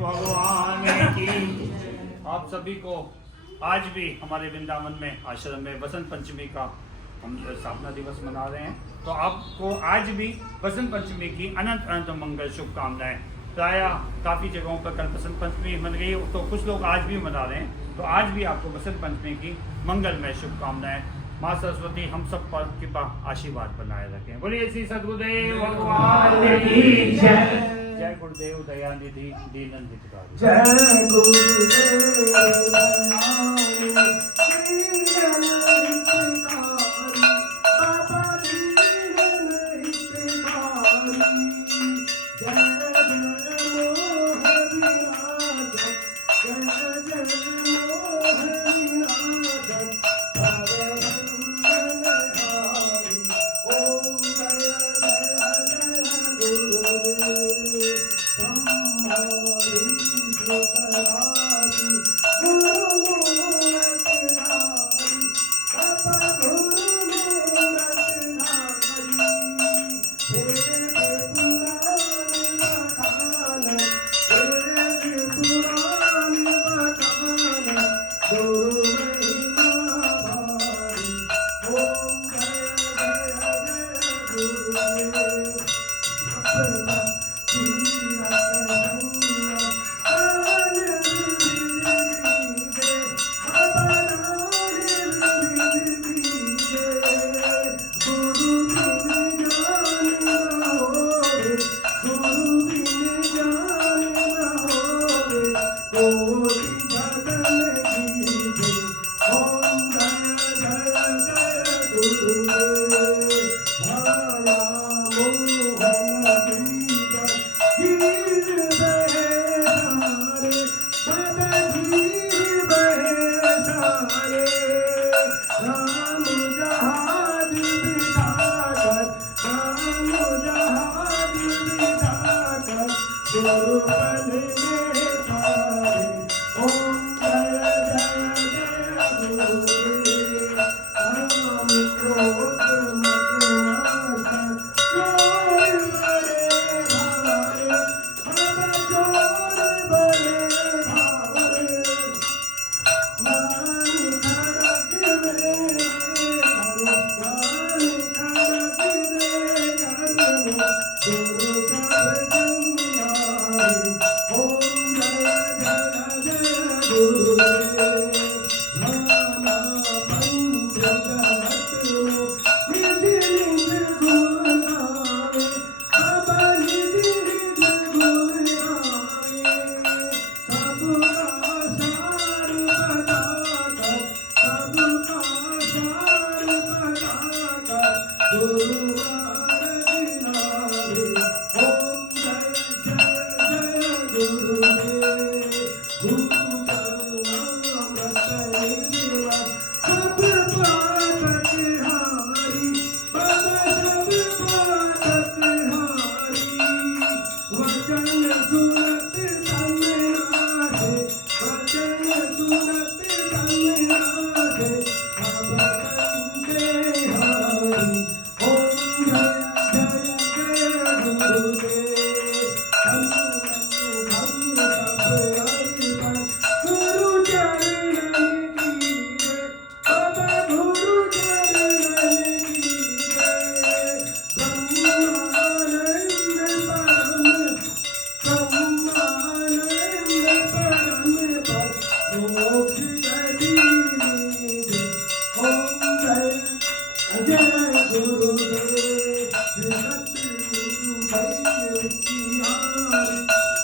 भगवान की। आप सभी को आज भी हमारे वृंदावन में आश्रम में बसंत पंचमी का हम स्थापना दिवस मना रहे हैं। तो आपको आज भी बसंत पंचमी की अनंत अनंत मंगल शुभकामनाएं। प्राय काफ़ी जगहों पर कल बसंत पंचमी मन गई, तो कुछ लोग आज भी मना रहे हैं। तो आज भी आपको बसंत पंचमी की मंगलमय शुभकामनाएं। माँ सरस्वती हम सब पर कृपा आशीर्वाद बनाए रखें। बोलिए श्री सद्गुरुदेव भगवान की जय। जय गुरुदेव दयानिधि दीनंद हितकारी। जय गुरुदेव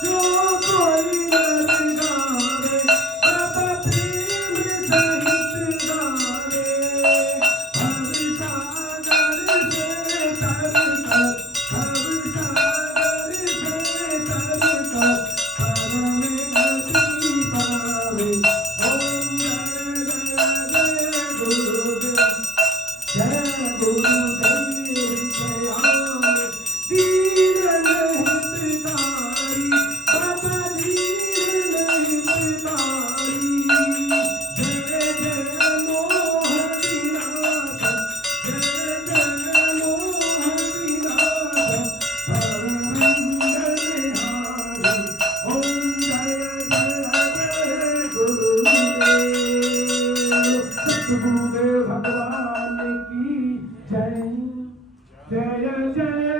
जो कोई सतगुरुदेव भगवान की जय जय जय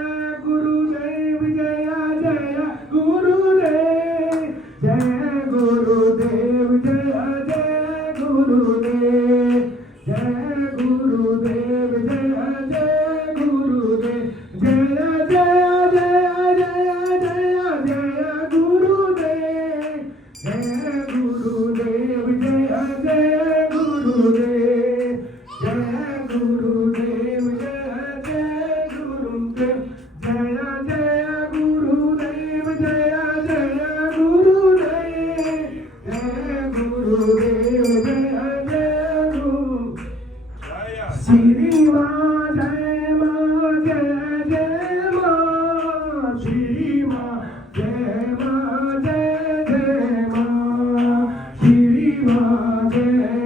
गुरुदेव जय जय गुरुदेव जय गुरुदेव जय जय गुरुदेव जय गुरुदेव जय जय गुरुदेव जय जय जय जय जय जय गुरुदेव जय गुरुदेव जय जय गुरुदेव जय गुरुदेव जय जय गुरुदेव जय जय गुरुदेव जय जय गुरुदेव जय गुरुदेव जय जय गुरु श्री माँ जय माँ जय जय माँ श्री माँ जय माँ जय जय माँ श्री माँ जय